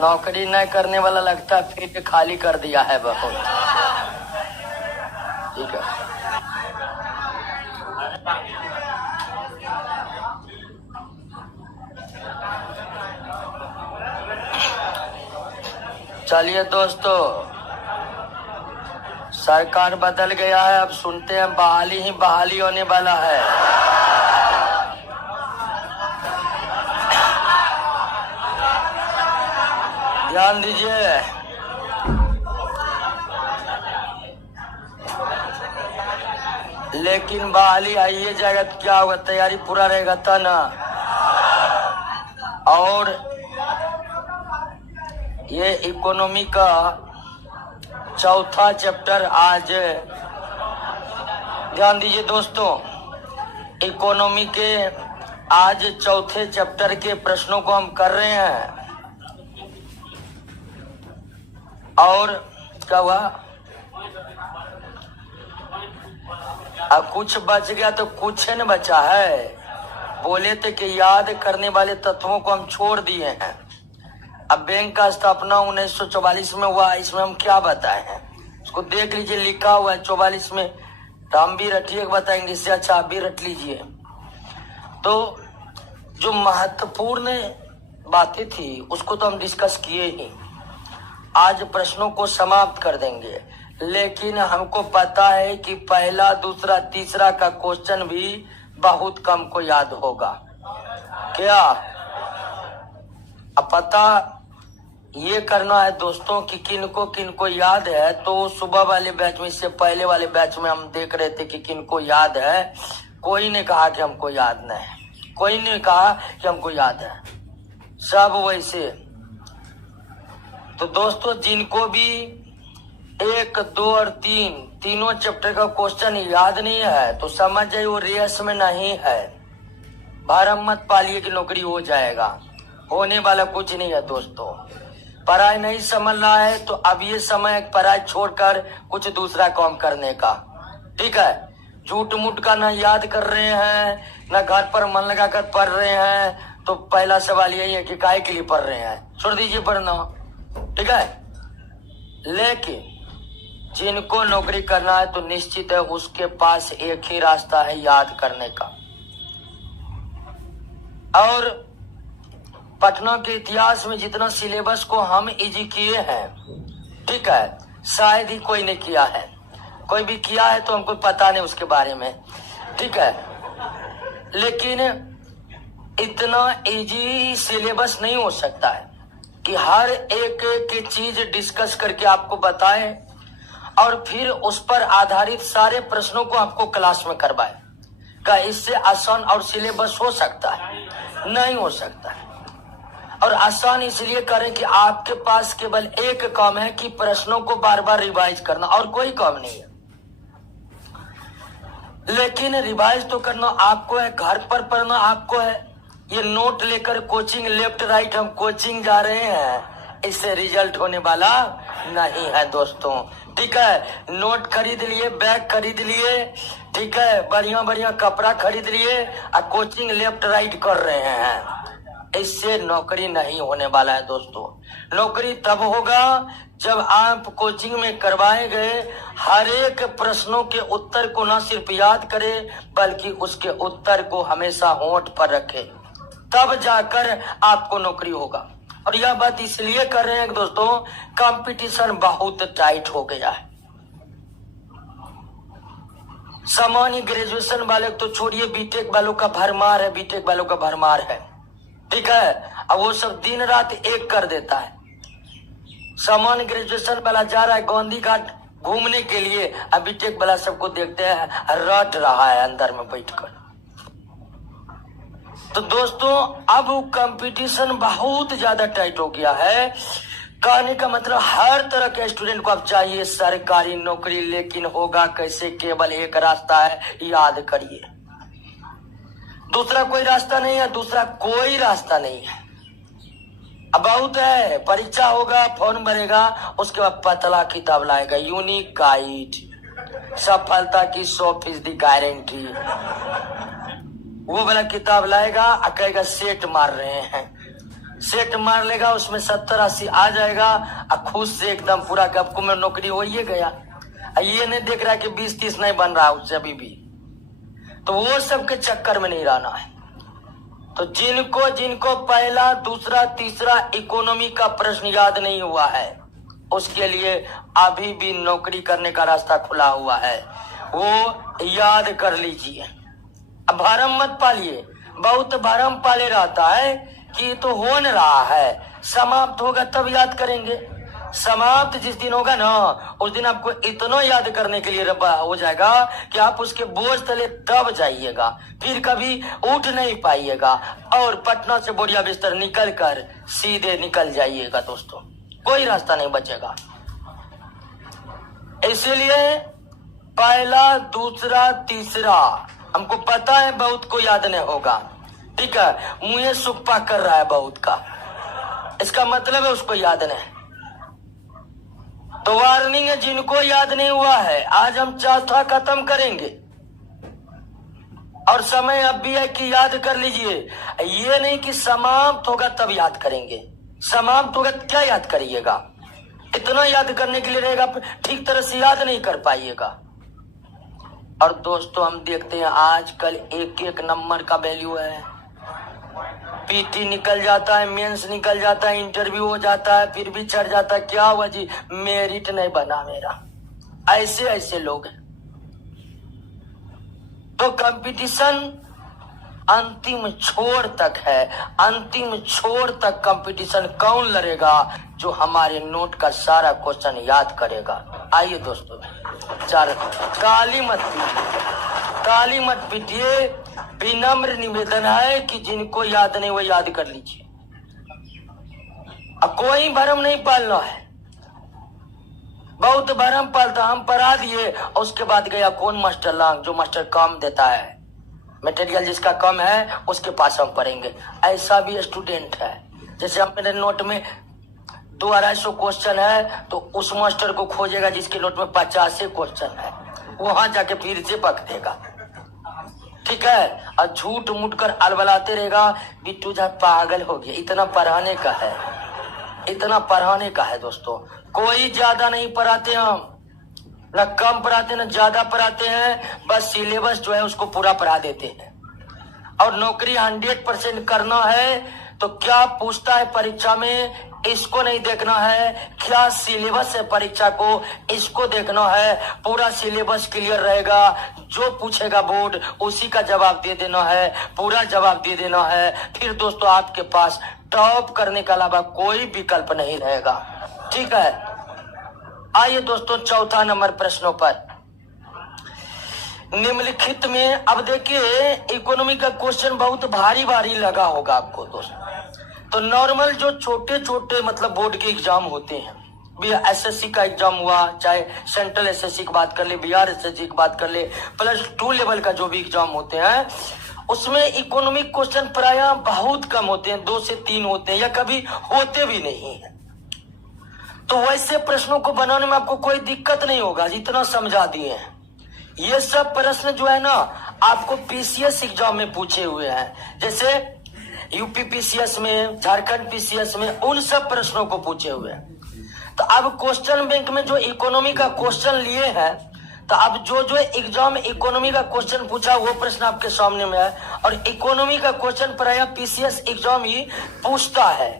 नौकरी न करने वाला लगता है फिर खाली कर दिया है बहुत। ठीक है, चलिए दोस्तों, सरकार बदल गया है, अब सुनते हैं बहाली ही बहाली होने वाला है। ध्यान दीजिए, लेकिन बहाली आइए जाएगा तो क्या होगा, तैयारी पूरा रहेगा था ना। और ये इकोनॉमी का चौथा चैप्टर आज, ध्यान दीजिए दोस्तों, इकोनॉमी के आज चौथे चैप्टर के प्रश्नों को हम कर रहे हैं। और क्या हुआ, कुछ बच गया तो कुछ न बचा है। बोले थे कि याद करने वाले तत्वों को हम छोड़ दिए हैं। अब बैंक का स्थापना 1944 में हुआ, इसमें हम क्या बताए हैं उसको देख लीजिए, लिखा हुआ है 44 में। तो हम भी रटिए बताएंगे, इससे अच्छा आप भी रट लीजिए। तो जो महत्वपूर्ण बातें थी उसको तो हम डिस्कस किए ही, आज प्रश्नों को समाप्त कर देंगे। लेकिन हमको पता है कि पहला दूसरा तीसरा का क्वेश्चन भी बहुत कम को याद होगा। क्या अब पता ये करना है दोस्तों कि किनको याद है। तो सुबह वाले बैच में, इससे पहले वाले बैच में हम देख रहे थे कि किनको याद है। कोई ने कहा कि हमको याद नहीं है, कोई ने कहा कि हमको याद है, सब वैसे। तो दोस्तों, जिनको भी 1, 2 और 3 तीनों चैप्टर का क्वेश्चन याद नहीं है तो समझ जाइए वो रेस में नहीं है। भरम मत पालिए कि नौकरी हो जाएगा, होने वाला कुछ नहीं है दोस्तों। पढ़ाई नहीं समझ रहा है तो अब ये समय पढ़ाई छोड़कर कुछ दूसरा काम करने का। ठीक है, झूठ मूठ का ना याद कर रहे हैं ना घर पर मन लगा कर पढ़ रहे हैं। तो पहला सवाल यही है कि काहे के लिए पढ़ रहे हैं, छोड़ दीजिए पढ़ना। ठीक है, लेकिन जिनको नौकरी करना है तो निश्चित है उसके पास एक ही रास्ता है, याद करने का। और पटना के इतिहास में जितना सिलेबस को हम इजी किए हैं, ठीक है, शायद ही कोई ने किया है। कोई भी किया है तो हमको पता नहीं उसके बारे में। ठीक है, लेकिन इतना इजी सिलेबस नहीं हो सकता है कि हर एक चीज डिस्कस करके आपको बताएं और फिर उस पर आधारित सारे प्रश्नों को आपको क्लास में करवाए। क्या इससे आसान और सिलेबस हो सकता है? नहीं हो सकता है। और आसान इसलिए करें कि आपके पास केवल एक काम है कि प्रश्नों को बार बार रिवाइज करना, और कोई काम नहीं है। लेकिन रिवाइज तो करना आपको है, घर पर पढ़ना आपको है। ये नोट लेकर कोचिंग लेफ्ट राइट हम कोचिंग जा रहे हैं, इससे रिजल्ट होने वाला नहीं है दोस्तों। ठीक है, नोट खरीद लिए, बैग खरीद लिए, ठीक है, बढ़िया बढ़िया कपड़ा खरीद लिए और कोचिंग लेफ्ट राइट कर रहे हैं, इससे नौकरी नहीं होने वाला है दोस्तों। नौकरी तब होगा जब आप कोचिंग में करवाए गए हर एक प्रश्नों के उत्तर को न सिर्फ याद करें बल्कि उसके उत्तर को हमेशा होंठ पर रखें, तब जाकर आपको नौकरी होगा। और यह बात इसलिए कर रहे हैं दोस्तों, कंपटीशन बहुत टाइट हो गया है। सामान्य ग्रेजुएशन वाले तो छोड़िए, बीटेक वालों का भरमार है, बीटेक वालों का भरमार है। ठीक है, अब वो सब दिन रात एक कर देता है। सामान्य ग्रेजुएशन वाला जा रहा है गांधी घाट घूमने के लिए, अब बीटेक वाला सबको देखते हैं रट रहा है अंदर में बैठकर। तो दोस्तों, अब कंपटीशन बहुत ज्यादा टाइट हो गया है। कहने का मतलब हर तरह के स्टूडेंट को अब चाहिए सरकारी नौकरी, लेकिन होगा कैसे? केवल एक रास्ता है, याद करिए। दूसरा कोई रास्ता नहीं है, दूसरा कोई रास्ता नहीं है। अब बहुत है, परीक्षा होगा, फॉर्म भरेगा, उसके बाद पतला किताब लाएगा, यूनिक गाइड, सफलता की 100% गारंटी, वो वाला किताब लाएगा और कहेगा सेट मार रहे हैं। सेट मार लेगा, उसमें 70-80 आ जाएगा और खुश से एकदम पूरा कब में नौकरी हो ही गया। ये नहीं देख रहा है कि 20-30 नहीं बन रहा उससे अभी भी। तो वो सबके चक्कर में नहीं रहना है। तो जिनको जिनको पहला, दूसरा, तीसरा इकोनॉमी का प्रश्न याद नहीं हुआ है, उसके लिए अभी भी नौकरी करने का रास्ता खुला हुआ है, वो याद कर लीजिए। अब भरम मत पालिए, बहुत भरम पाले रहता है कि तो हो न रहा है, समाप्त होगा तब याद करेंगे। समाप्त जिस दिन होगा ना, उस दिन आपको इतना याद करने के लिए हो जाएगा कि आप उसके बोझ तले दब जाइएगा, फिर कभी उठ नहीं पाइएगा और पटना से बोरिया बिस्तर निकल कर सीधे निकल जाइएगा दोस्तों, कोई रास्ता नहीं बचेगा। इसलिए पहला, दूसरा, तीसरा हमको पता है बहुत को याद नहीं होगा, ठीक है, मुझे सुप्पा कर रहा है बहुत का, इसका मतलब है उसको याद नहीं। तो वार्निंग है, जिनको याद नहीं हुआ है, आज हम चौथा खत्म करेंगे और समय अब भी है कि याद कर लीजिए। ये नहीं कि समाप्त होगा तब याद करेंगे, समाप्त होगा क्या याद करिएगा, इतना याद करने के लिए रहेगा, ठीक तरह से याद नहीं कर पाइएगा। और दोस्तों हम देखते हैं आजकल एक एक नंबर का वैल्यू है, पीटी निकल जाता है, मेंस निकल जाता है, इंटरव्यू हो जाता है, फिर भी चढ़ जाता है, क्या हुआ जी, मेरिट नहीं बना मेरा। ऐसे ऐसे लोग हैं। तो कंपटीशन अंतिम छोर तक है, अंतिम छोर तक कंपटीशन कौन लड़ेगा, जो हमारे नोट का सारा क्वेश्चन याद करेगा। आइए दोस्तों, चार काली मत पीटिए, काली मत पीटिए, विनम्र निवेदन है कि जिनको याद नहीं वो याद कर लीजिए। अब कोई भरम नहीं पालना है, बहुत भरम पालता, हम पढ़ा दिए और उसके बाद गया कौन मास्टर लांग, जो मास्टर कम देता है, मटेरियल जिसका कम है उसके पास हम पढ़ेंगे। ऐसा भी स्टूडेंट है, जैसे हम मेरे नोट में 200-250 क्वेश्चन है तो उस मास्टर को खोजेगा जिसके नोट में 50 क्वेश्चन है, वहां जाके फिर से पक देगा, ठीक है। और झूठ मूठ कर अलबलाते रहेगा, बिट्टू जा पागल हो गया, इतना पढ़ाने का है, इतना पढ़ाने का है दोस्तों। कोई ज्यादा नहीं पढ़ाते हम, न कम पढ़ाते न ज्यादा पढ़ाते हैं, बस सिलेबस जो है उसको पूरा पढ़ा देते हैं। और नौकरी 100% करना है तो क्या पूछता है परीक्षा में, इसको नहीं देखना है, क्या सिलेबस है परीक्षा को, इसको देखना है। पूरा सिलेबस क्लियर रहेगा, जो पूछेगा बोर्ड उसी का जवाब दे देना है, पूरा जवाब दे देना है। फिर दोस्तों आपके पास टॉप करने के अलावा कोई विकल्प नहीं रहेगा, ठीक है। आइए दोस्तों चौथा नंबर प्रश्नों पर, निम्नलिखित में, अब देखिए इकोनॉमी का क्वेश्चन बहुत भारी भारी लगा होगा आपको दोस्तों। तो नॉर्मल जो छोटे छोटे मतलब बोर्ड के एग्जाम होते हैं, एसएससी का एग्जाम हुआ, चाहे सेंट्रल एसएससी की बात कर ले, बिहार एसएससी की बात कर ले, +2 लेवल का जो भी एग्जाम होते हैं, उसमें इकोनॉमिक क्वेश्चन प्रायः बहुत कम होते हैं, 2 से 3 होते हैं या कभी होते भी नहीं है। तो वैसे प्रश्नों को बनाने में आपको कोई दिक्कत नहीं होगा, जितना समझा दिए हैं। ये सब प्रश्न जो है ना आपको पीसीएस एग्जाम में पूछे हुए हैं, जैसे यूपी पीसीएस में, झारखंड पीसीएस में, उन सब प्रश्नों को पूछे हुए हैं। तो अब क्वेश्चन बैंक में जो इकोनॉमी का क्वेश्चन लिए हैं, तो अब जो जो एग्जाम इकोनॉमी का क्वेश्चन पूछा वो प्रश्न आपके सामने में है, और इकोनॉमी का क्वेश्चन प्रायः पीसीएस एग्जाम ही पूछता है।